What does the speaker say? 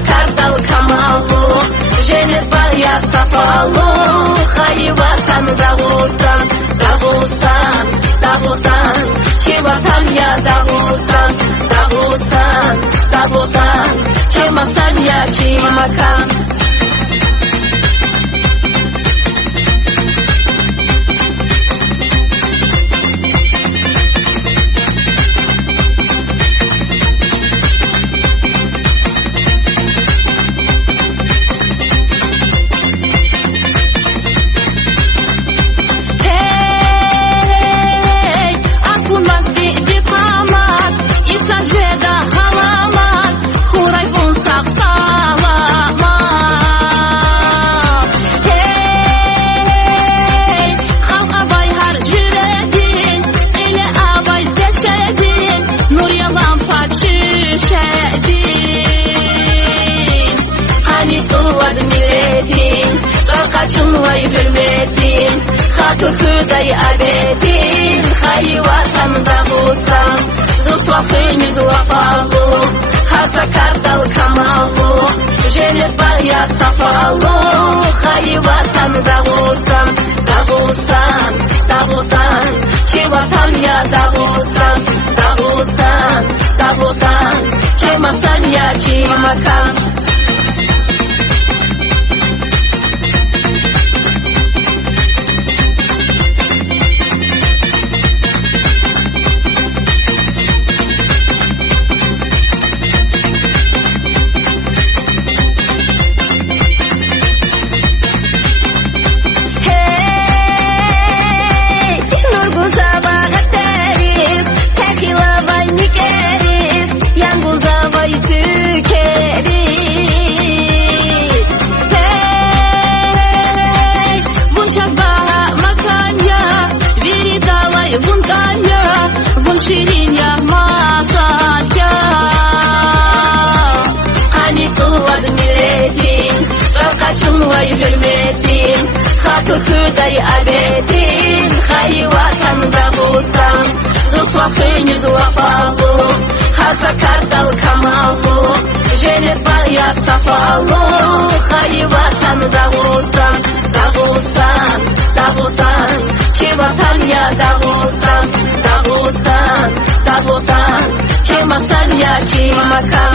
кардал камалу, женет бая сафалу, хайватан Дагестан, Дагестан, Дагестан, чеватан я Дагестан, Дагестан, Дагестан, чемасан я чемакан. Türküday abetin, hayvatan Dagustan, Zutwafini duafalu, Hasa kardal kamalu, Jenet baya safalu, hayvatan Dagustan, Dagustan, Dagustan, Çevatan ya Dagustan, Dagustan, Dagustan, Çemasan ya Çemakan. Türküday abetin, hayvatan Dagustan, Zutwafini duafalu, Hasa kardal kamalu, Jenet baya safalu, hayvatan Dagustan, Dagustan, Dagustan, Çevatan ya Dagustan, Dagustan, Dagustan, Çemasan ya Çemakan.